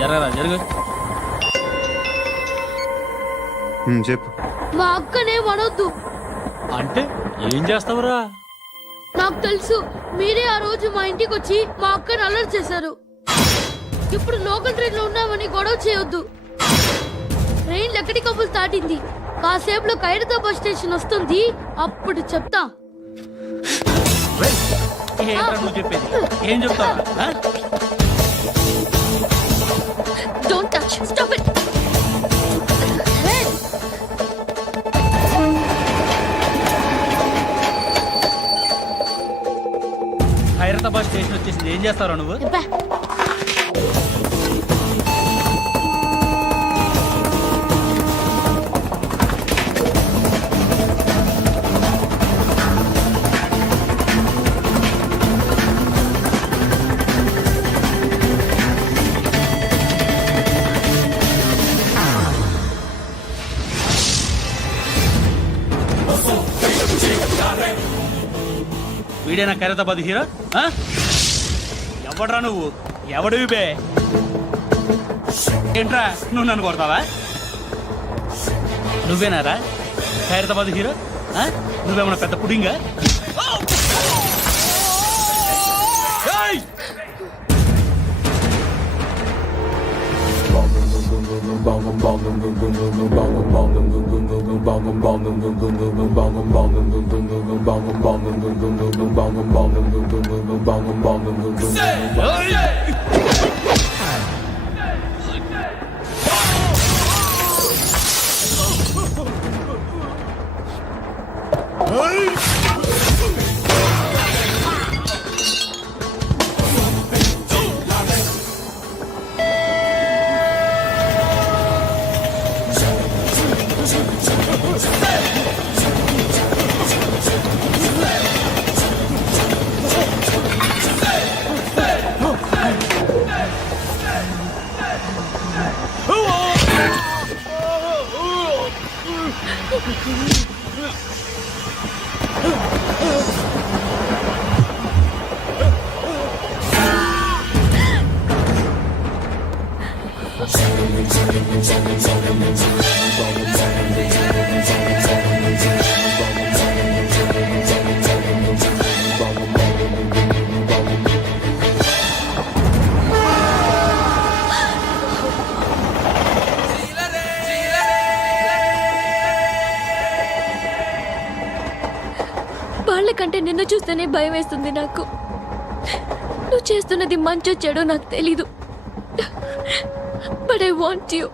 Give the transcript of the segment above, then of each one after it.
జరగరా జరుగు. చెప్పు. మా అక్కనే అనొద్దు. అంటే ఏం చేస్తావురా? నాకు తెలుసు, మీరే ఆ రోజు మా ఇంటికి వచ్చి మా అక్కని అలర్ట్ చేశారు. ఇప్పుడు లోకల్ ట్రైన్ లో ఉన్నామని గొడవ చేయొద్దు. ట్రైన్ లక్కడి కబుల్ దాటింది. కాసేపులో ఖైరతాబాద్ స్టేషన్ వస్తుంది, అప్పుడు చెప్తా. చెప్పేది ఏం చెప్తావు? Don't touch, stop it. Khairatabad station వచ్చేసింది, ఏం చేస్తారా నువ్వు? వీడేనా ఖైరతాబాద్ హీరో? ఎవడ్రా నువ్వు? ఎవడివి బే? ఏంట్రా నువ్వు నన్ను కొడతావా? నువ్వేనారా ఖైరతాబాద్ హీరో? నువ్వేమన్నా పెద్ద పుడింగా? వాళ్ళకంటే నిన్ను చూస్తేనే భయం వేస్తుంది నాకు. నువ్వు చేస్తున్నది మంచో చెడో నాకు తెలీదు, బట్ ఐ వాంట్ యు.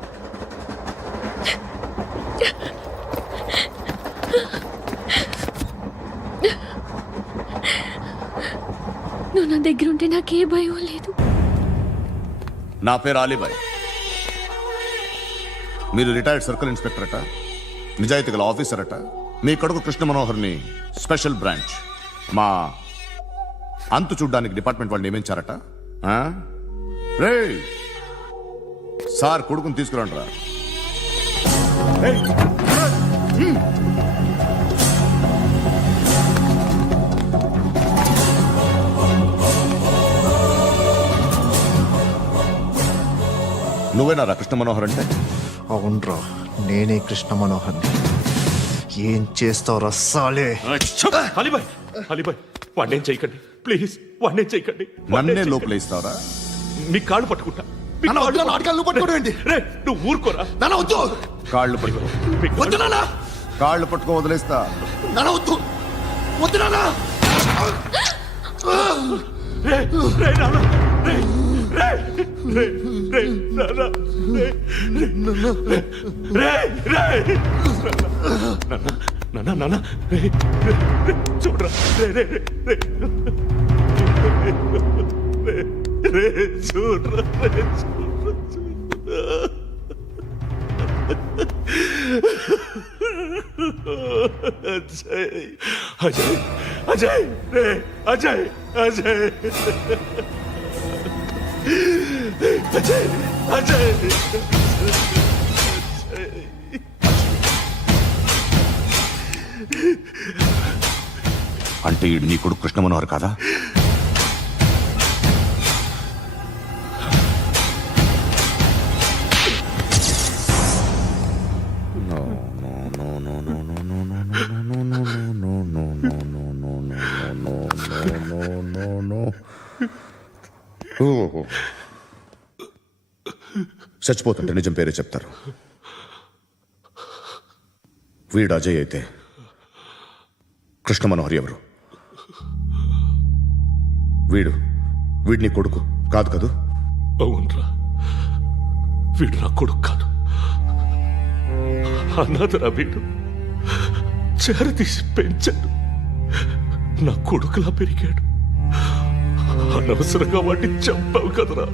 నువ్వు నా దగ్గర ఉంటే నాకే భయం లేదు. నా పేరు అలీబాయ్. మీరు రిటైర్డ్ సర్కిల్ ఇన్స్పెక్టర్ అట, నిజాయితీ గల ఆఫీసర్ అట. మీ కొడుకు కృష్ణ మనోహర్ని స్పెషల్ బ్రాంచ్ మా అంతు చూడ్డానికి డిపార్ట్మెంట్ వాళ్ళు నియమించారట. రే సార్ కొడుకుని తీసుకురండి రా. నువ్వేనా కృష్ణ మనోహర్ అంటే? అవునరా, నేనే కృష్ణ మనోహర్ని. ఏం చేస్తావు రస్సాలే? అలీబాయ్ వాడినేం చేయకండి ప్లీజ్, వాడినేం చేయకండి. నన్నే లోపలేస్తావరా? మీ కాళ్ళు పట్టుకుంటా. నువ్వు ఊరుకోరా. కాళ్ళు పట్టుకో. కాళ్ళు పట్టుకో వదిలేస్తా. చూడరా చూడరా. అజయ్ అజయ్ అజయ్ రే అజయ్ అజయ్ అజయ్ అజయ్ అంటే ఈడు నీ కొడుకు కృష్ణ మనోహర్ కాదా? చచ్చిపోతుంటే నిజం పేరే చెప్తారు. వీడు అజయ్ అయితే కృష్ణ మనోహర్ ఎవరు? వీడిని కొడుకు కాదు కదూ? అవునరా, వీడు నా కొడుకు కాదు, అనాథరా. వీడు చేరతీసి పెంచాడు, నా కొడుకులా పెరిగాడు. అనవసరంగా వాడిని చంపావు కదరా.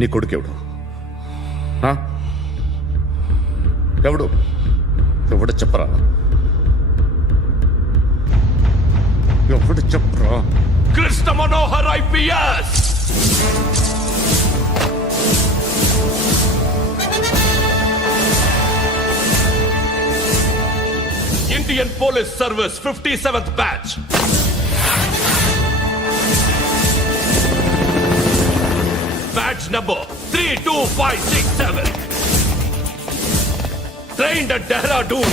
నీ కొడుకెవడు? ఆ? ఎవడు చెప్పరా? ఎవడు చెప్పరా? Krishna Manohar IPS. Indian police service 57th batch. Batch number 32567. Trained at Dehradun.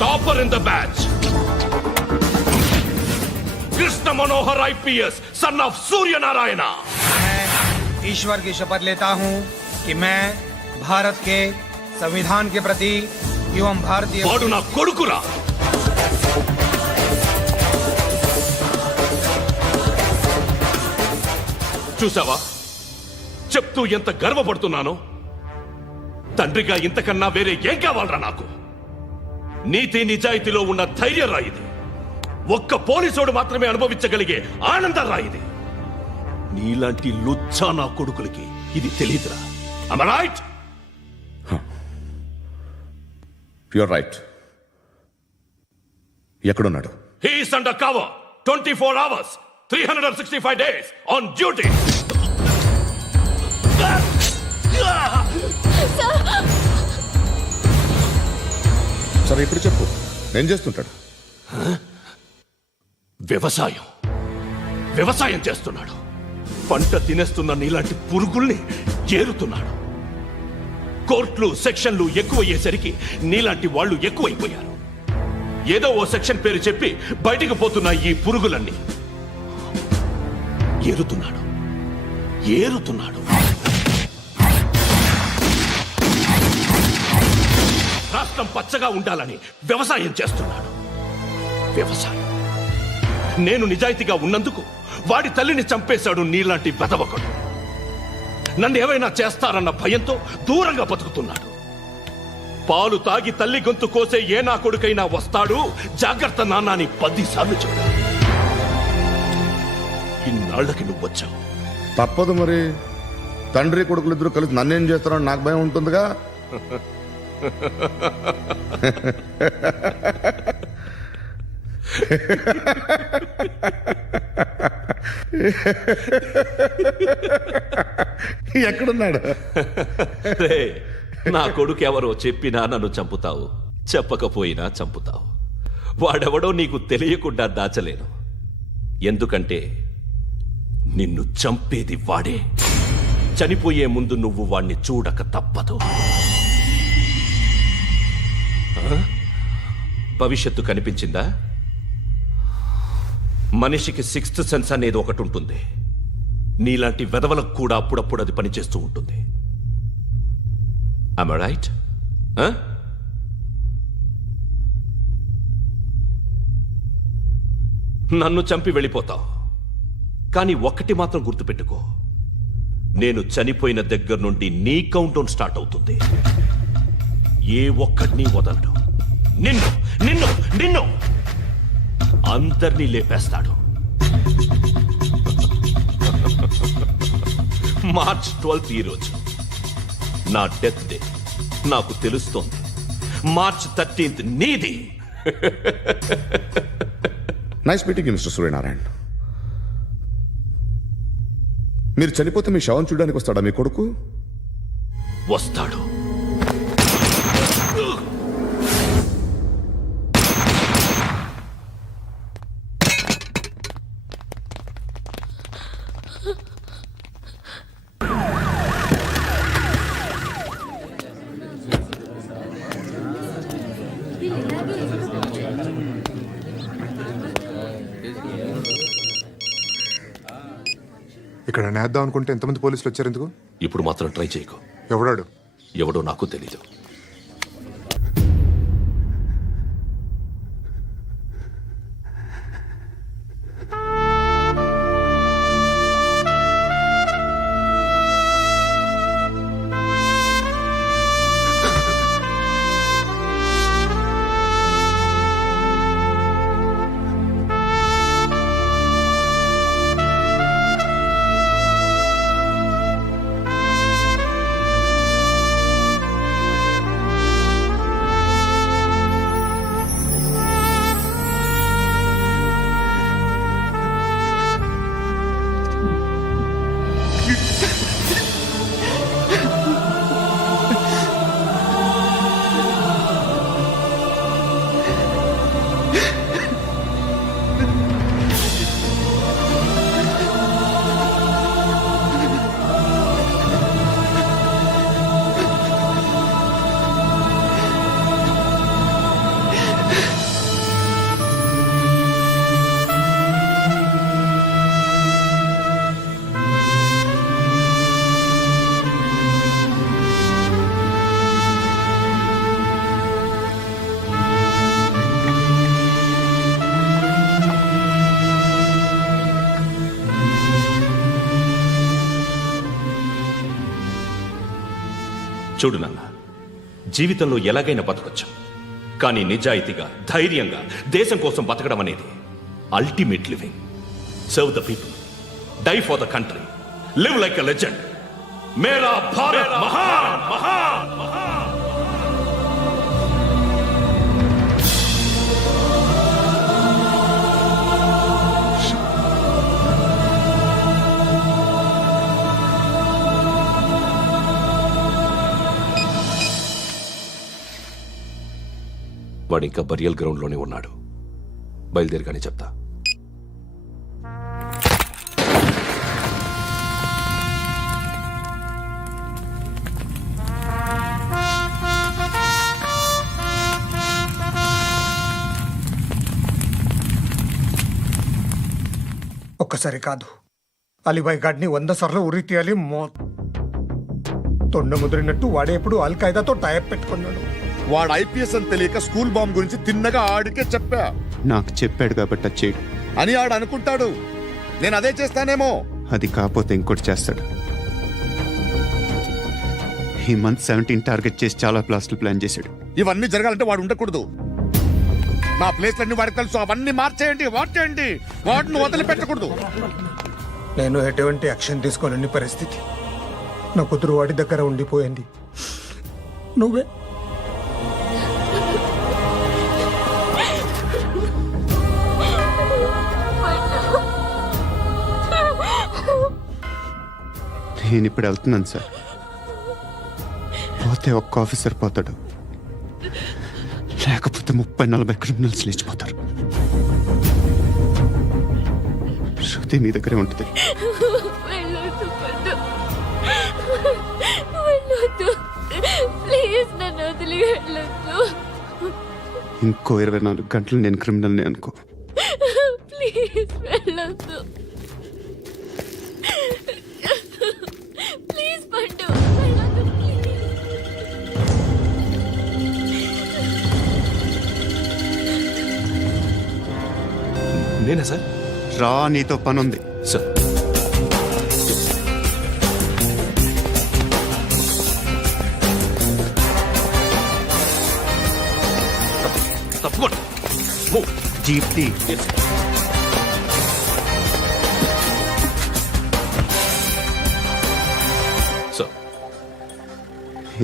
Topper in the batch. Krishna Manohar IPS, son of Surya Narayana. मैं ईश्वर की शपथ लेता हूं कि मैं भारत के संविधान के प्रति एवं भारतीय వాడు నా కొడుకురా. చూసావా చెప్తూ ఎంత గర్వపడుతున్నానో? తండ్రిగా ఇంతకన్నా వేరే ఏం కావాలరా నాకు? నీతి నిజాయితీలో ఉన్న ధైర్యం రా ఇది. ఒక్క పోలీసోడు మాత్రమే అనుభవించగలిగే ఆనందం రా ఇది. నీలాంటి లుచ్చా నా కొడుకులకి ఇది తెలియదురా. Am I right? You're right. ఎక్కడున్నాడు? He is under cover 24 hours 365 days on duty. సరే ఇప్పుడు చెప్పు, ఏం చేస్తుంటాడు? వ్యవసాయం చేస్తున్నాడు. పంట తినేస్తున్న నీలాంటి పురుగుల్ని ఏరుతున్నాడు. కోర్టులు సెక్షన్లు ఎక్కువయ్యేసరికి నీలాంటి వాళ్ళు ఎక్కువైపోయారు. ఏదో ఓ సెక్షన్ పేరు చెప్పి బయటికి పోతున్న ఈ పురుగులన్నీ ఏరుతున్నాడు. రాష్ట్రం పచ్చగా ఉండాలని వ్యవసాయం చేస్తున్నాడు. నేను నిజాయితీగా ఉన్నందుకు వాడి తల్లిని చంపేశాడు నీలాంటి వెధవకుడు. నన్ను ఏమైనా చేస్తారన్న భయంతో దూరంగా బతుకుతున్నాడు. పాలు తాగి తల్లి గొంతు కోసే ఏ నా కొడుకైనా వస్తాడు, జాగ్రత్త నాన్న అని 10 సార్లు చెప్పాడు. ఇన్నాళ్ళకి నువ్వు వచ్చావు. తప్పదు మరి. తండ్రి కొడుకులు ఇద్దరు కలిసి నన్నేం చేస్తారని నాకు భయం ఉంటుందిగా. ఎక్కడున్నాడు? నా కొడుకు ఎవరో చెప్పినా నన్ను చంపుతావు, చెప్పకపోయినా చంపుతావు. వాడెవడో నీకు తెలియకుండా దాచలేను. ఎందుకంటే నిన్ను చంపేది వాడే. చనిపోయే ముందు నువ్వు వాణ్ణి చూడక తప్పదు. భవిష్యత్తు కనిపించిందా? మనిషికి 6th సెన్స్ అనేది ఒకటి ఉంటుంది. నీలాంటి వెధవలకు కూడా అప్పుడప్పుడు అది పనిచేస్తూ ఉంటుంది. Am I right? నన్ను చంపి వెళ్ళిపోతావు, కానీ ఒక్కటి మాత్రం గుర్తుపెట్టుకో, నేను చనిపోయిన దగ్గర నుండి నీ కౌంటౌన్ స్టార్ట్ అవుతుంది. ఏ ఒక్కడిని వదలడు. నిన్ను అందరినీ లేపేస్తాడు. మార్చ్ 12th ఈ రోజు నా డెత్ డే. నాకు తెలుస్తోంది మార్చ్ 13th నీది. Nice meeting mister Suryanarayana. మీరు చనిపోతే మీ శవం చూడడానికి వస్తాడా మీ కొడుకు? వస్తాడు. ఇక్కడ నేద్దాం అనుకుంటే ఎంతమంది పోలీసులు వచ్చారు ఎందుకు? ఇప్పుడు మాత్రం ట్రై చేయకు. ఎవడాడు? ఎవడో నాకు తెలీదు. చూడు నాన్న, జీవితంలో ఎలాగైనా బతకొచ్చు, కానీ నిజాయితీగా ధైర్యంగా దేశం కోసం బతకడం అనేది ultimate living. Serve the people, die for the country, live like a legend. మేరా భారత్ మహాన్ మహాన్ మహాన్. వాడు ఇంకా బరియల్ గ్రౌండ్ లోనే ఉన్నాడు. బయలుదేరగానే చెప్తా. ఒక్కసారి కాదు, అలీబాయ్ గాడిని 100 సార్లు ఉరి తీయాలి. తొండ ముదిరినట్టు వాడేప్పుడు అల్ ఖైదాతో టైప్ పెట్టుకున్నాడు. వాడు ఐపీఎస్ అని తెలియక స్కూల్ బాంబ్ గురించి తిన్నగా ఆడికే చెప్పా. నాకు చెప్పాడు కాబట్టి అది చేయడు అని ఆడు అనుకుంటాడు. నేను అదే చేస్తానేమో. అది కాకపోతే ఇంకోటి చేస్తాడు. ఈ మంత్ 17 టార్గెట్ చేసి చాలా ప్లాస్టులు ప్లాన్ చేశాడు. ఇవన్నీ జరగాలంటే వాడు ఉండకూడదు. నా ప్లేస్లన్నీ వాడికి తెలుసు. అవన్నీ మార్చేయండి, వాటేయండి. వాటిని వదిలిపెట్టకూడదు. నేను ఎటువంటి యాక్షన్ తీసుకోలేని పరిస్థితి. నా కూతురు వాడి దగ్గర ఉండిపోయింది. నువ్వే నేను ఇప్పుడు వెళ్తున్నాను సార్. పోతే ఒక్క ఆఫీసర్ పోతాడు, లేకపోతే 30-40 క్రిమినల్స్ లేచిపోతారు. శృతి మీ దగ్గరే ఉంటుంది. వెళ్ళొద్దు పండు, వెళ్ళొద్దు ప్లీజ్, నన్ను వదిలి వెళ్ళొద్దు. ఇంకో 24 గంటలు నేను క్రిమినల్ని అనుకో. ప్లీజ్ వెళ్ళొద్దు, ప్లీజ్ పండు వెళ్ళొద్దు ప్లీజ్. నేనా సార్? రా, నీతో పని ఉంది. సార్, తప్పకుండా. జీప్తి సార్,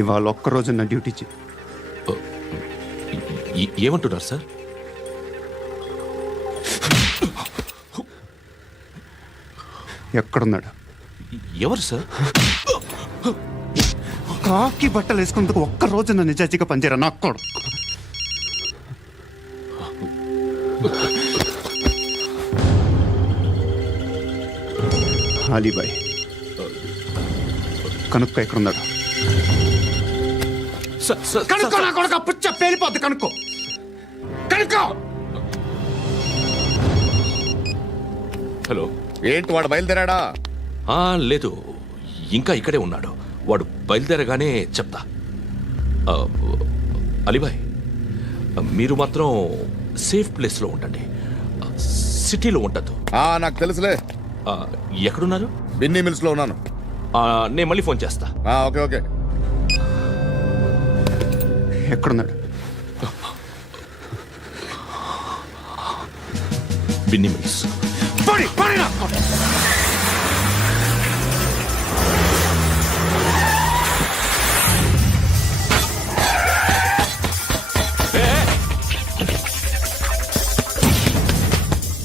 ఇవాళ ఒక్కరోజు నా డ్యూటీ చేయి. ఏమంటున్నారు సార్? ఎక్కడున్నాడు? ఎవరు సార్? కాకి బట్టలు వేసుకున్నందుకు ఒక్కరోజు నా నిజాయితీగా పనిచేయరా నాకు కూడా. అలీబాయ్ కనుక్కో, ఎక్కడున్నాడు? కనుక్కో నా కొడుకు, పుచ్చ పేలిపోద్ది. కనుక్కో కనుక్కో. హలో, ఏంటి వాడు బయలుదేరాడా? లేదు, ఇంకా ఇక్కడే ఉన్నాడు. వాడు బయలుదేరగానే చెప్తా. ఆ, అలీబాయ్, మీరు మాత్రం సేఫ్ ప్లేస్లో ఉండండి, సిటీలో ఉండద్దు. నాకు తెలుసులే. ఎక్కడున్నారు? బిన్నీ మిల్స్ లో ఉన్నాను. నేను మళ్ళీ ఫోన్ చేస్తా. Okay okay. ఎక్కడున్నాడు? బిన్నీ మిల్స్. పోనీ, పోనీ నా.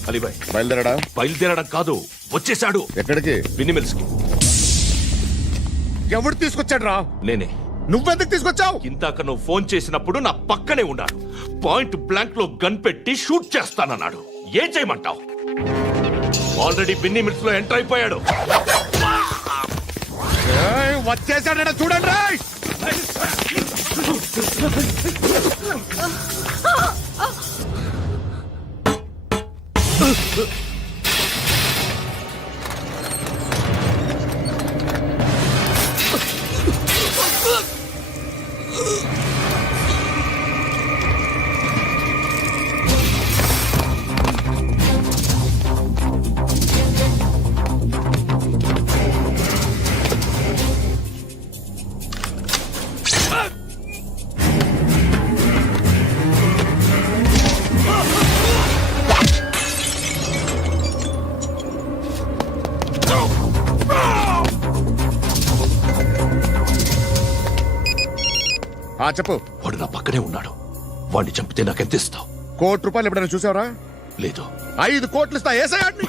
అలీబాయ్, బయలుదేరాడా? బయలుదేరడం కాదు, వచ్చేశాడు. ఎక్కడికి? బిన్నీ మిల్స్ కి. ఎవడు తీసుకొచ్చాడు రా? నేనే. నువ్వెందుకు తీసుకొచ్చావు? ఇందాక నువ్వు ఫోన్ చేసినప్పుడు నా పక్కనే ఉన్నాడు. పాయింట్ బ్లాంక్ లో గన్ పెట్టి షూట్ చేస్తానన్నాడు. ఏం చేయమంటావు? ఆల్రెడీ బిన్నీ మిల్స్ లో ఎంటర్ అయిపోయాడు. వచ్చేసాడ చూడండి రా. చెప్పు. వాడు నా పక్కనే ఉన్నాడు. వాడిని చంపితే నాకెంత ఇస్తావు? ₹1 ఎప్పుడైనా చూసావరా? లేదు. 5 కోట్లు ఇస్తా. ఏసయాడిని.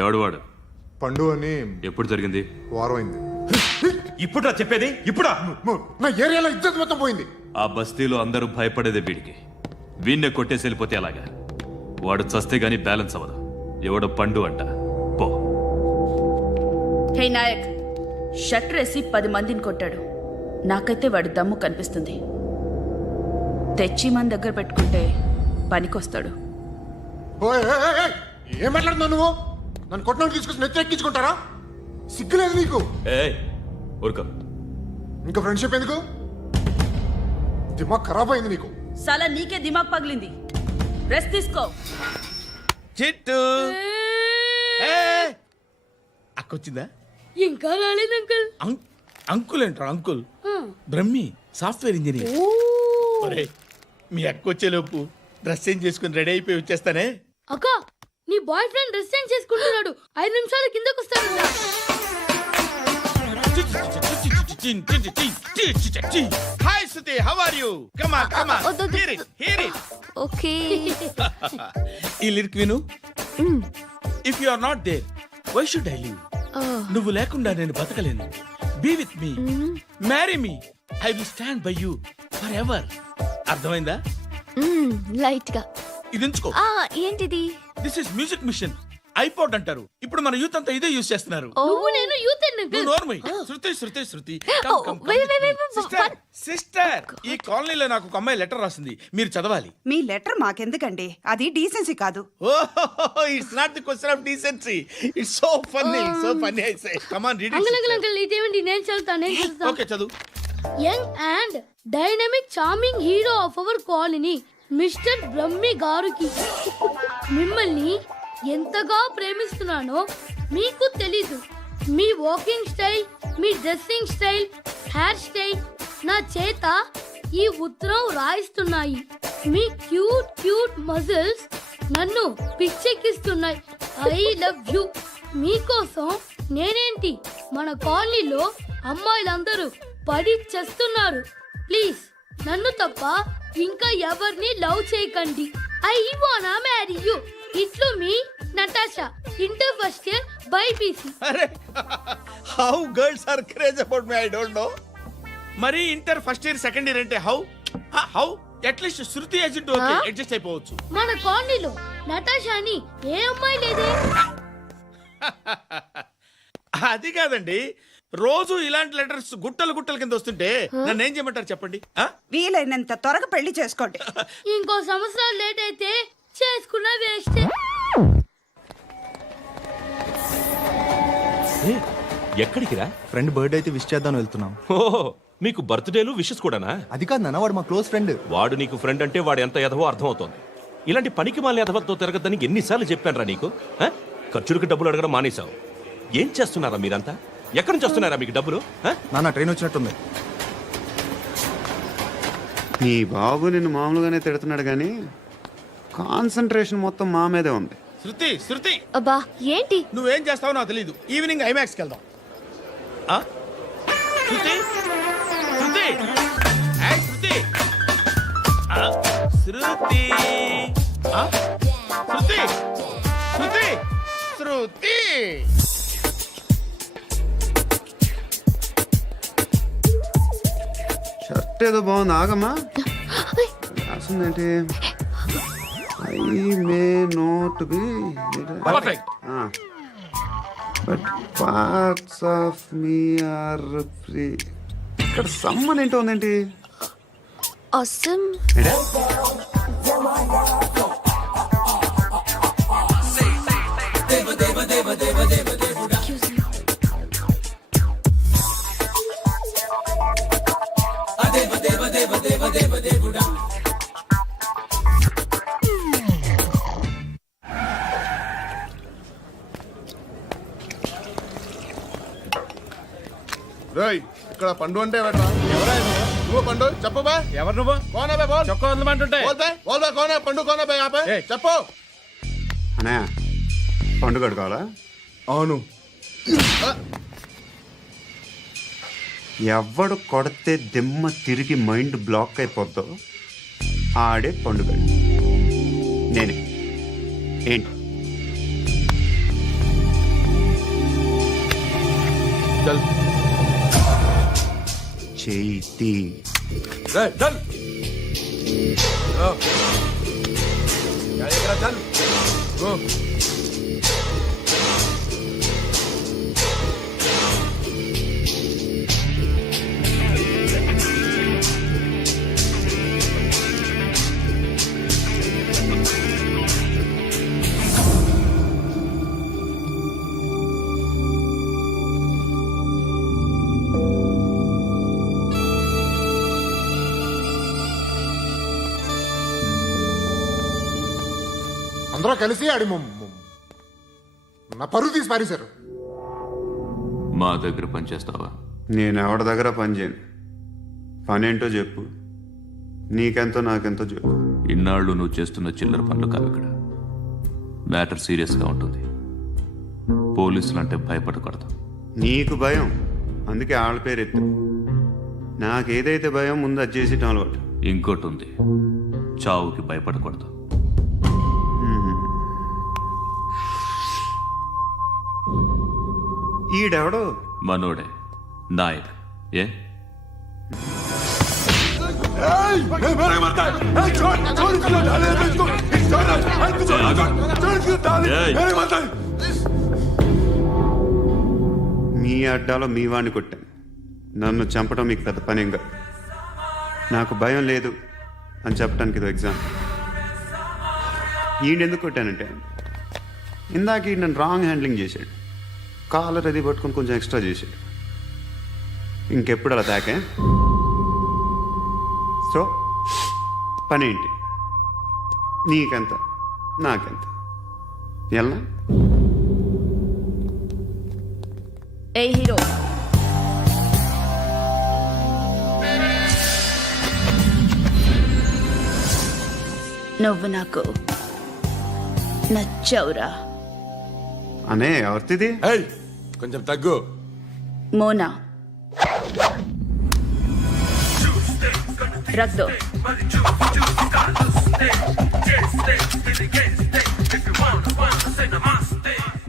ఎవడు వాడు? పండు అని ఎప్పుడు జరిగింది? వారం అయింది. ఇప్పుడా చెప్పేది? ఇప్పుడా? నా ఏరియాలో ఇజ్జత్ మొత్తం పోయింది. ఆ బస్తీలో అందరూ భయపడేదే వీడికి. వీణ్ణే కొట్టేసి వెళ్ళిపోతే అలాగా? వాడు చస్తే గానీ బ్యాలెన్స్ అవ్వదు. ఎవడో పండు అంట. పో. హే నాయక్, షట్టర్ వేసి 10 మందిని కొట్టాడు. నాకైతే వాడి దమ్ము కనిపిస్తుంది. తెచ్చి మన దగ్గర పెట్టుకుంటే పనికొస్తాడు. ఓయ్, ఏయ్, ఏయ్, ఏయ్, ఏం మాట్లాడుతున్నావు నువ్వు? నన్ను కొట్టడానికి తీసుకొచ్చి నెత్తి ఎక్కించుకుంటారా? సిగ్గులేదు నీకు? ఊరుకో. ఇంకా ఫ్రెండ్షిప్ ఎందుకు? దిమాగ్ ఖరాబ్ అయింది నీకు. సాలా నీకే దిమాగ్ పగిలింది. రెస్ట్ తీసుకో. చిట్టు అక్కొచ్చిందా? ఇంకా రాలేదు అంకుల్. అంకుల్ ఏంట్రా? Uncle Brahmi, software engineer. ఒరేయ్, మీ అక్కొచ్చేలోపు డ్రెస్ చేంజ్ చేసుకుని రెడీ అయిపోయి వచ్చేస్తానే. అక్క, నీ బాయ్ ఫ్రెండ్ డ్రెస్ చేంజ్ చేసుకుంటున్నాడు. 5 నిమిషాలు కిందకు వస్తాడు. Hi Suthi, how are you? Come on, come on. Hear it, hear it. Okay. ఈ లిరిక్ విను. If you are not there, why should I live? నువ్వు లేకుండా నేను బతకలేను. Be with me, marry me, I will stand by you forever. అర్థమైందా? Light గా. ఇది ఉంచుకో. ఏంటిది? This is music machine, iPod అంటారు. ఇప్పుడు మన యూత్ అంతా ఇదే యూస్ చేస్తున్నారు. నువ్వు నేను యూత్ నువ్వు నోర్మై. శృతి శృతి శృతి. సిస్టర్ సిస్టర్, ఈ కాలనీలో నాకు ఒక అమ్మాయి లెటర్ రాసింది, మీరు చదవాలి. మీ లెటర్ మాకెందుకండి, అది డీసెన్సీ కాదు. ఓహో, it's not the question of decency, it's so funny I say. Come on read uncle ఇదేమిటి? నేను చదువుతాను. ఓకే, చదువు. Young and dynamic charming hero of our colony mister Brahmi గారికి మిమ్మల్ని ఎంతగా ప్రేమిస్తున్నానో మీకు తెలీదు. మీ వాకింగ్ స్టైల్, మీ డ్రెస్సింగ్ స్టైల్, హెయిర్ స్టైల్ నా చేత ఈ ఉత్తరం రాయిస్తున్నాయి. మీ క్యూట్ క్యూట్ మజిల్స్ నన్ను పిచ్చెక్కిస్తున్నాయి. I love you. మీకోసం నేనేంటి, మన కాలనీలో అమ్మాయిలందరూ పడి చేస్తున్నారు. ప్లీజ్ నన్ను తప్ప ఇంకా ఎవరిని లవ్ చేయకండి. ఐ వానా మ్యారీ యూ. ఇట్లు మీ Natasha, inter first year BiPC. అరే, how girls are craze about me, I don't know. మరి inter first year second year అంటే how at least Shruti agent okay, adjust అయిపోవచ్చు. మన కాలనీలో నటాషా అని ఏ అమ్మాయి లేదే. అది కాదండి, రోజు ఇలాంటి లెటర్స్ గుట్టలు గుట్టల కింద వస్తుంటే నన్ను ఏం చేయమంటారు చెప్పండి. వీలైనంత త్వరగా పెళ్లి చేసుకోండి. ఇంకో సంవత్సరాలు లేట్ అయితే చేసుకున్న వేస్ట్. ఎక్కడికి రా? ఫ్రెండ్ బర్త్డే అయితే విష్ చేద్దాం వెళ్తున్నాం. ఓహో, మీకు బర్త్డేలు విషెస్ కూడానా? అది కాదు నాన్న, వాడు మా క్లోజ్ ఫ్రెండ్. వాడు నీకు ఫ్రెండ్ అంటే వాడు ఎంత ఎదవో అర్థమవుతోంది. ఇలాంటి పనికి మాలిన ఎదవతో తిరగద్దని ఎన్నిసార్లు చెప్పానురా నీకు? ఖర్చులకు డబ్బులు అడగడం మానేశావు. ఏం చేస్తున్నారా మీరంతా? ఎక్కడి నుంచి వస్తున్నారా మీకు డబ్బులు? నాన్న ట్రైన్ వచ్చినట్టుంది. నీ బాబు నిన్ను మామూలుగానే తిడుతున్నాడు కానీ కాన్సన్ట్రేషన్ మొత్తం మా మీదే ఉంది. శృతి శృతి, అబ్బా ఏంటి? నువ్వేం చేస్తావో నాకు తెలీదు. ఈవినింగ్ ఐమాక్స్కి వెళ్దాం. శృతి శృతి, ఏయ్ శృతి, శృతి, శృతి, శృతి, శృతి. షర్ట్ ఏదో బాగుంది, ఆగమ్మా. రాసిందేంటి? I may not be perfect. But parts of me are free. ఇక్కడ సమ్మన్ ఏంటో ఉందేంటి? అసమ్ ఏంటా? రేయ్, ఇక్కడ పండు అంటే ఎవరా? నువ్వు పండు చెప్పు బా. ఎవరు నువ్వు? కోనా బే బోల్. చొక్కా వదలమంటుంటే బోల్ బే, బోల్ బే, కోనా పండు, కోనా బే ఆపే. ఏయ్. చెప్పు. అన్నయ్య, పండుగ కావాలా? అవును. ఎవడు కొడితే దిమ్మ తిరిగి మైండ్ బ్లాక్ అయిపోద్దో ఆడే పండుగ. నేనే. ఏంటి? చల్. చేతి రేయ్, చల్. చల్. గో. అందరూ కలిసి ఆడి నా పరువు తీసి పారేశారు. మా దగ్గర పనిచేస్తావా? నేను ఎవరి దగ్గర పని చేయను. పనేంటో చెప్పు. నీకెంతో నాకెంతో చెప్పు. ఇన్నాళ్ళు నువ్వు చేస్తున్న చిల్లర పనులు కావు ఇక్కడ. మ్యాటర్ సీరియస్గా ఉంటుంది. పోలీసులు అంటే భయపడకూడదు. నీకు భయం, అందుకే ఆళ్ళ పేరు ఎత్తు. నాకేదైతే భయం ముందు అది చేసి అలవాటు. ఇంకోటి ఉంది, చావుకి భయపడకూడదు. ఈడెవడో మనోడే నాయక్. ఏ Hey, hey, hey, hey, hey, hey, hey, hey, hey, hey, hey, hey, hey, hey, hey, hey, ఏయ్, మీ అడ్డాలో మీ వాడిని కొట్టాను. నన్ను చంపడం మీకు పెద్ద పనేంగా. నాకు భయం లేదు అని చెప్పడానికి ఇది ఎగ్జామ్. ఈయన ఎందుకు కొట్టానంటే ఇందాక ఈయన నన్ను రాంగ్ హ్యాండ్లింగ్ చేశాడు. కాలర్ అది పట్టుకొని కొంచెం ఎక్స్ట్రా చేశాడు. ఇంకెప్పుడు అలా తాకే. సో పనేంటి? నీకెంత నాకెంత ఎలా? ఏ హీరో, నువ్వు నాకు నచ్చవురా. అనే ఎవరిది? కొంచెం తగ్గు. మోనా, రక్ దో.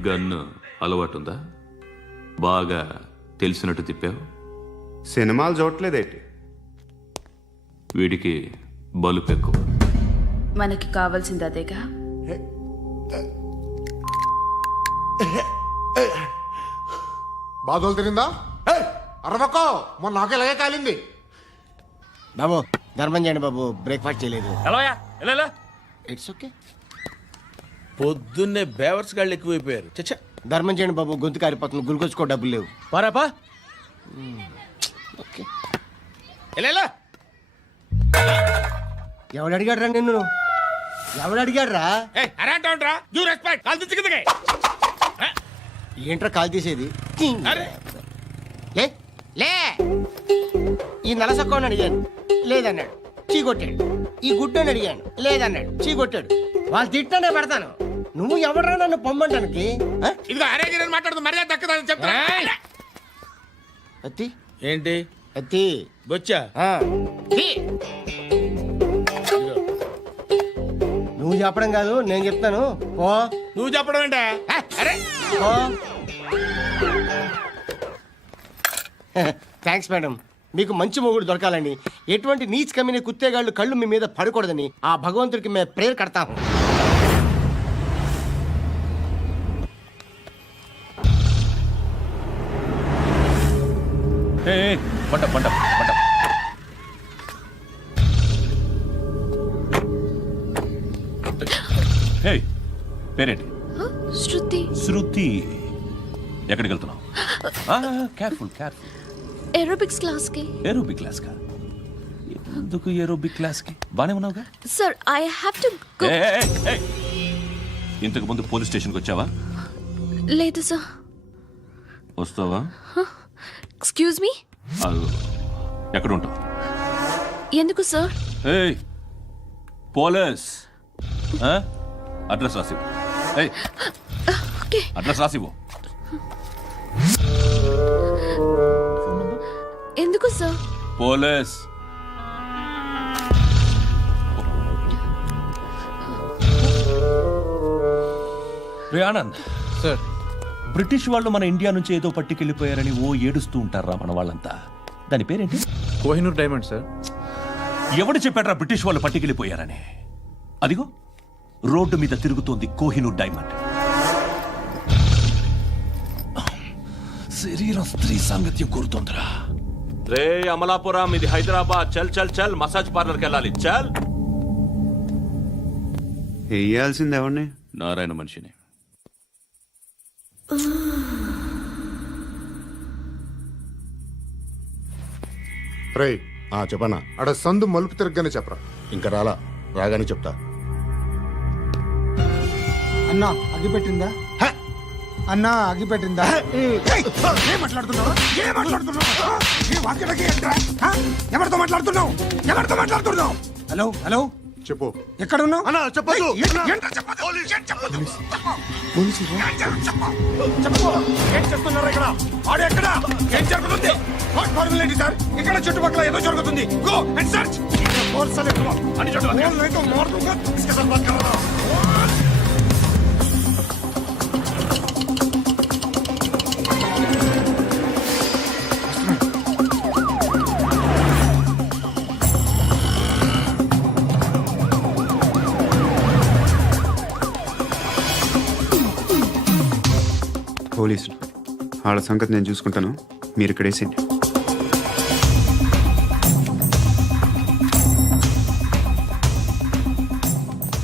గన్ను అలవాటుందా? బాగా తెలిసినట్టు తిప్పావు. సినిమాలు చూడట్లేదేంటి? వీడికి బలుపు ఎక్కువ. మనకి కావాల్సింది అదేగా. బాధలు తిరిందా? అరవకో, మొన్న నాకు ఇలాగే కాలింది. బాబు ధర్మం చేయండి బాబు, బ్రేక్ఫాస్ట్ చేయలేదు. ఎలా ఇట్స్ ఓకే. పొద్దున్నే బేవర్స్ గాళ్ళు ఎక్కువైపోయారు. చచ్చా, ధర్మం చేయండి బాబు, గొంతు కారిపోతుంది, గురికొచ్చుకో డబ్బులు లేవు. పారాపా ఓకే. ఎలా ఎవడు అడిగాడు రా నిన్ను? ఎవడు అడిగాడు రా? అరేంటా యూ రెస్పెక్ట్ కాల్ తెచ్చి కిందకి. ఏంట్రా కాల్ తీసేది? అరే లే లే. ఈ నలసక్కని అడిగాను, లేదన్నాడు, చీ కొట్టాడు. ఈ గుడ్డని అడిగాను, లేదన్నాడు, చీ కొట్టాడు. వాళ్ళు తిట్టానే పెడతాను. నువ్వు ఎవడరా నన్ను పొమ్మంటానికి? ఇదిగో అరే గిరని మాట్లాడుతూ మర్యాద దక్కదని చెప్తా. అత్తి ఏంటి అత్తి బొచ్చా? నువ్వు చెప్పడం కాదు, నేను చెప్తాను. ఓ నువ్వు చెప్పడం ఏంటే? అరే ఓ థ్యాంక్స్ మేడం. మీకు మంచి మొగుడు దొరకాలని, ఎటువంటి నీచ్ కమ్మిన కుత్తేగాళ్ళు కళ్ళు మీ మీద పడకూడదని ఆ భగవంతుడికి మేము ప్రేయర్ కడతాము. పంట పంట పంట. హే, పేరేంటి? శృతి. శృతి. ఎక్కడికి వెళ్తున్నావు? Careful careful. ఏరోబిక్స్ క్లాస్ కి. ఏరోబిక్ క్లాస్ కా? ఎందుకు ఏరోబిక్ క్లాస్ కి? బానే ఉన్నావుగా? Sir I have to go. ఇంతకు ముందు పోలీస్ స్టేషన్కి వచ్చావా? లేదు సార్. వస్తావా? Excuse me. ఎక్కడ ఉంటావు? ఎందుకు సార్? ఏయ్ పోలీస్, అడ్రస్ రాసివ్వు. ఏయ్ ఓకే. అడ్రస్ రాసివ్వు. ఎందుకు సార్? పోలీస్. రే ఆనంద్ సార్. బ్రిటిష్ వాళ్ళు మన ఇండియా నుంచి ఏదో పట్టుకెళ్ళిపోయారని ఓ ఏడుస్తూ ఉంటారా మన వాళ్ళంతా. దాని పేరేంటి? Kohinoor diamond sir. ఎవడు చెప్పాడ్రా బ్రిటిష్ వాళ్ళు పట్టుకెళ్ళిపోయారని? అదిగో రోడ్డు మీద తిరుగుతోంది కోహినూర్ డైమండ్. శరీరం స్త్రీ సాంగత్యం కోరుతోందిరా. రే అమలాపురం, ఇది హైదరాబాద్. చల్ చల్ చల్, మసాజ్ పార్లర్కి వెళ్ళాలి. చల్. వేయాల్సింది ఎవరిని? నారాయణ మనిషిని. రే చెప్పనా? అడ సందు మలుపు తిరగగానే చెప్పరా. ఇంకా రాలా, రాగానే చెప్తా. అన్నా అగ్గి పెట్టిందా? అన్నా అగ్గి పెట్టిందా? ఏం మాట్లాడుతున్నావు? ఏం మాట్లాడుతున్నావు? ఎవరితో మాట్లాడుతున్నావు? ఎవరితో మాట్లాడుతున్నావు? హలో హలో, చెప్పు. ఎక్కడ ఉన్నావు? అన్నా చెప్పదు. ఏం చేస్తున్నారు ఇక్కడ? ఆడు ఎక్కడ? ఏం జరుగుతుంది? వాట్ ఫార్మల్ ఏంటి సార్? ఇక్కడ చుట్టుపక్కల ఏదో జరుగుతుంది. Go and search. అని వాళ్ళ సంగతి నేను చూసుకుంటాను, మీరు ఇక్కడ వేసేయండి.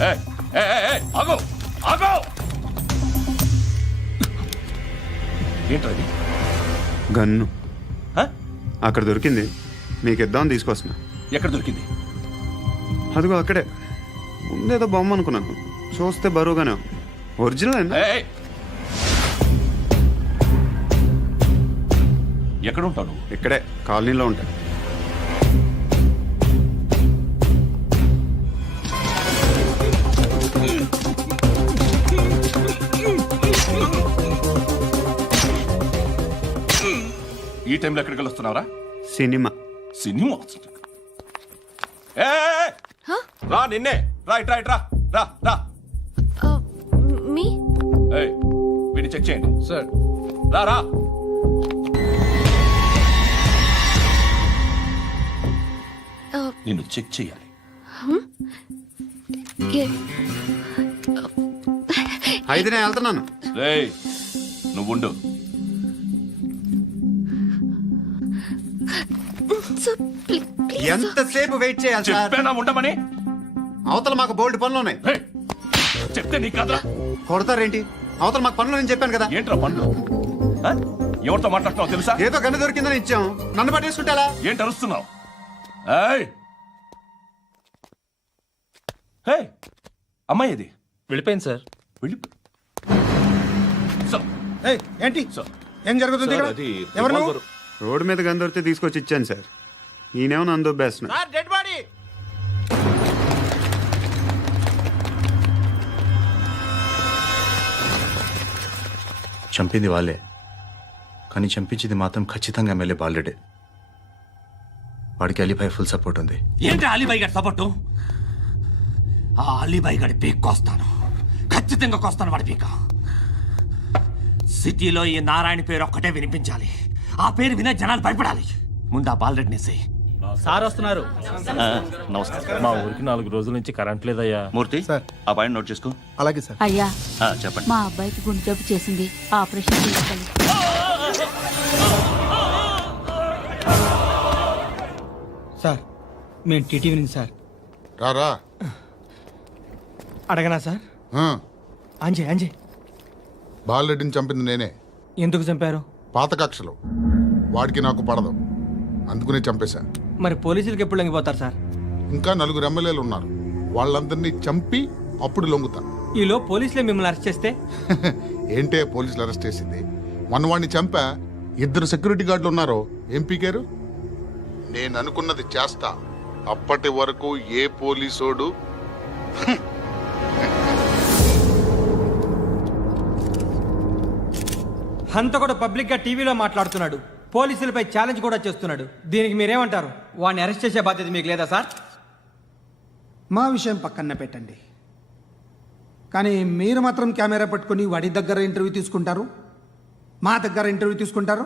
ఏయ్, ఏయ్, ఏయ్, ఏయ్, ఆగు ఆగు ఏంట్రా ఇది? గన్ను హ? అక్కడ దొరికింది, మీకు ఇద్దామని తీసుకొస్తున్నా. ఎక్కడ దొరికింది? అదిగో అక్కడే. ముందేదో బొమ్మ అనుకున్నాను, చూస్తే బరువుగానే ఉంది. ఒరిజినల్ అండి. ఏయ్, ఏయ్. ఎక్కడ ఉంటావు నువ్వు? ఇక్కడే కాలనీలో ఉంటాయి. ఈ టైంలో ఎక్కడికి వస్తున్నావురా? సినిమా. సినిమా ఏయ్, ఏయ్, ఏయ్. రా నిన్నే రా ఇట్రా ఇట్రా రా రా. మీ ఏయ్, వీడిని చెక్ చేయండి. సార్. రా రా. నిన్ను చెక్ చేయాలి. అయితే నేను వెళ్తున్నాను. రేయ్, నువ్వు ఉండు. ఎంతసేపు వెయిట్ చేయాలి సార్? చెప్పేనా ఉండమని? అవతల మాకు బోల్డ్ పనులు ఉన్నాయి. ఏయ్, చెప్తే నీకు కదరా? కొడతారేంటి? అవతల మాకు పనులు నేను చెప్పాను కదా. ఏంట్రా పండ్లు? ఆ? ఎవరితో మాట్లాడుతున్నావు తెలుసా? ఏదో గన్ను దొరికిందని ఇచ్చాం, నన్ను పట్టేసుకుంటా. ఏంటి అరుస్తున్నావు? ఏయ్, ఏయ్, అమ్మాయి ఇది వెళ్ళిపోయింది సార్. వెళ్ళి సార్, ఏంటి సార్, ఏం జరుగుతుంది ఇక్కడ? అది ఎవరు నువ్వు? రివాల్వర్. రోడ్డు మీద గన్ను దొరికితే తీసుకొచ్చి ఇచ్చాను సార్. ఈయనేమో నన్ను దొబ్బేస్తున్నా. Dead body. చంపింది వాళ్ళే, కానీ చంపించింది మాత్రం ఖచ్చితంగా ఎమ్మెల్యే బాలుడే. వాడికి అలీభాయ్ ఫుల్ సపోర్ట్ ఉంది. ఏంటి అలీబాయి గారి సపోర్టు? ఆ అలీబాయి గారి పీక్ కోస్తాను, ఖచ్చితంగా కోస్తాను వాడి పీక. సిటీలో ఈ నారాయణ పేరు ఒక్కటే వినిపించాలి. ఆ పేరు వినే జనాలు భయపడాలి. ముందు ఆ బాలరెడ్డిని వేసేయ్. సార్ వస్తున్నారు. నమస్కారం. మా ఊరికి 4 రోజుల నుంచి కరెంట్ లేదయ్యా. మూర్తి, ఆ పాయింట్ నోట్ చేసుకో. అలాగే సార్. అయ్యా, చెప్పండి. మా అబ్బాయికి గుండె జబ్బు చేసింది, ఆపరేషన్ చేయాలి. సార్ మేము టీటీవీ నుంచి సార్. రారా. అడగనా సార్? అంజయ్ అంజయ్ బాలరెడ్డిని చంపింది నేనే. ఎందుకు చంపారు? పాత కక్షలు వాడికి నాకు పడదు, అందుకునే చంపేశా. మరి పోలీసులకు ఎప్పుడు లొంగిపోతారు సార్? ఇంకా 4 ఎమ్మెల్యేలు ఉన్నారు, వాళ్ళందరినీ చంపి అప్పుడు లొంగుతా. ఈలో పోలీసులే మిమ్మల్ని అరెస్ట్ చేస్తే? ఏంటే పోలీసులు అరెస్ట్ చేసింది? మొన్న వాడిని చంపా, 2 సెక్యూరిటీ గార్డులు ఉన్నారు, ఏం పీకారు? నేను అనుకున్నది చేస్తా, అప్పటి వరకు ఏ పోలీసోడు హంతకుడు పబ్లిక్ గా టీవీలో మాట్లాడుతున్నాడు, పోలీసులపై ఛాలెంజ్ కూడా చేస్తున్నాడు. దీనికి మీరేమంటారు? వాడిని అరెస్ట్ చేసే బాధ్యత మీకు లేదా సార్? మా విషయం పక్కన పెట్టండి, కానీ మీరు మాత్రం కెమెరా పట్టుకొని వాడి దగ్గర ఇంటర్వ్యూ తీసుకుంటారు, మా దగ్గర ఇంటర్వ్యూ తీసుకుంటారు.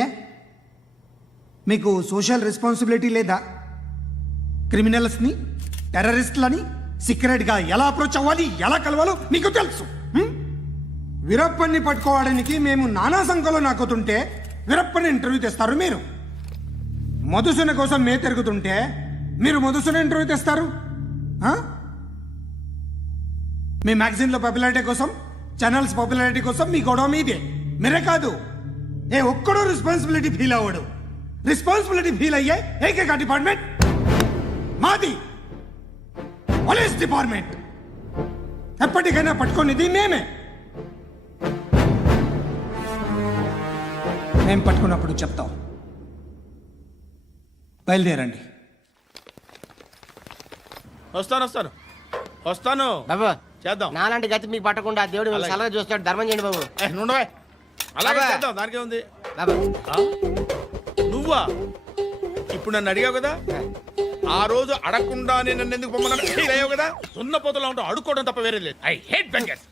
ఏ మీకు సోషల్ రెస్పాన్సిబిలిటీ లేదా? క్రిమినల్స్ని, టెర్రరిస్టులని సీక్రెట్గా ఎలా అప్రోచ్ అవ్వాలి, ఎలా కలవాలో మీకు తెలుసు. వీరప్పన్ని పట్టుకోవడానికి మేము నానా సంఖ్యలో నాకుతుంటే వీరప్పని ఇంటర్వ్యూ తెస్తారు మీరు. మధుసూన కోసం మే తిరుగుతుంటే మీరు మధుసూన ఇంటర్వ్యూ తెస్తారు. మీ మ్యాగజైన్లో పాపులారిటీ కోసం, ఛానల్స్ పాపులారిటీ కోసం మీ గొడవ మీదే. మీరే కాదు, ఏ ఒక్కడో రెస్పాన్సిబిలిటీ ఫీల్ అవ్వడు. రెస్పాన్సిబిలిటీ ఫీల్ అయ్యే ఏకైక డిపార్ట్మెంట్ మాది, పోలీస్ డిపార్ట్మెంట్. ఎప్పటికైనా పట్టుకునేది మేమే. మేము పట్టుకున్నప్పుడు చెప్తాం. బయలుదేరండి. వస్తాను బాబు చేద్దాం. నాలాంటి గతి మీకు పట్టకుండా దేవుడు మిమ్మల్ని సలహా చూస్తాడు. ధర్మం చేయండి బాబు. అలాగే బాబా. చేద్దాం, దానికే ఉంది. బాబు నువ్వా ఇప్పుడు నన్ను అడిగావు కదా, ఆ రోజు అడగకుండా నేను నన్ను ఎందుకు పొమ్మన్నాను ఫీల్ అయ్యావు కదా. సున్న పోతలో ఉంటావు, అడుక్కోవడం తప్ప వేరే లేదు. I hate bangers.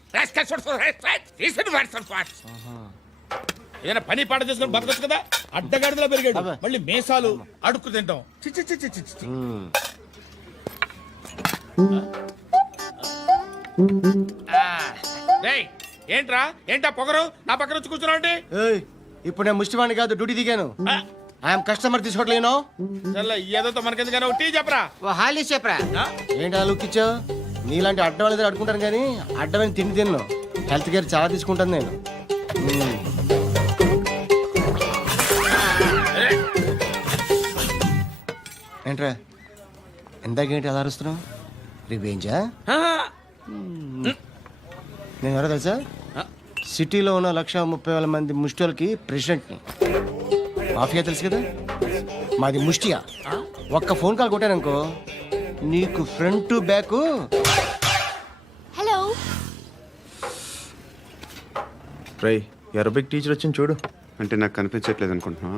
ఏదైనా పని పాట చేసుకుని బతకొచ్చు కదా. అడ్డగాడిదలా పెరిగాడు, మళ్ళీ మేసాలు అడుక్కు తింటాం. చి చి చి చి చి చి. రేయ్, ఏంట్రా ఏంటా పొగరు నా పక్కన వచ్చి కూర్చున్నావు అంటే ఇప్పుడు నేను ముష్టివాణి కాదు డ్యూటీ దిగాను ఐఎమ్ కస్టమర్ తీసుకోవట్లేను ఏదో మనకెందుకైనా టీ చెప్పరా ఓ హాలీ చెప్పరా ఏంటి అలా లుక్ ఇచ్చావు నీలాంటి అడ్డం వాళ్ళ దగ్గర అడుకుంటాను కానీ అడ్డమైన తిండి తిన్ను హెల్త్ కేర్ చాలా తీసుకుంటాను నేను ఏంట్రా ఎందాకేంటి అలా అరుస్తున్నావు రివేంజా నేను ఎవరో తెలుసా సిటీలో ఉన్న 130,000 మంది ముష్టిలకి ప్రెసిడెంట్ని మాఫియా తెలుసు కదా మాది ముష్టియా ఒక్క ఫోన్ కాల్ కొట్టాననుకో నీకు ఫ్రంట్ టు బ్యాక్ హలో రై అరబిక్ టీచర్ వచ్చింది చూడు. అంటే నాకు కనిపించట్లేదు అనుకుంటున్నా.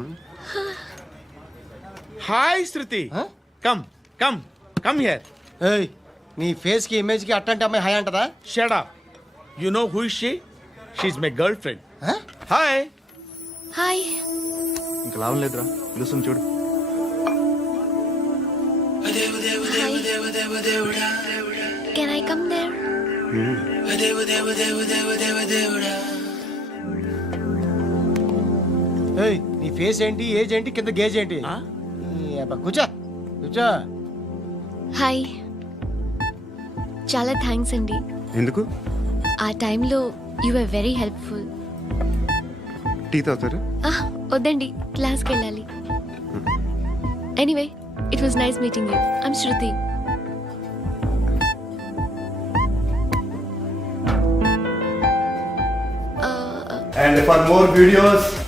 Hi Shruti come come come here. ఏయ్ నీ ఫేస్ కి ఇమేజ్ కి అట్టంటే అమ్మాయి హాయ్ అంటదా? Shut up. You know who is she? She is my girlfriend. Hi hi. ఇంకా లాభం లేదురా, పిలుస్తుంది చూడు. Can I come there? ఏయ్ నీ ఫేస్ ఏంటి, ఏజ్ ఏంటి, కింద గేజ్ ఏంటి? కూర్చో కూర్చో. హాయ్. చాలా థ్యాంక్స్ అండి. ఎందుకు? ఆ టైంలో you are very helpful. Tea తాగుతారు? వద్దండి, క్లాస్కి వెళ్ళాలి. Anyway it was nice meeting you. I'm Shruti. And for more videos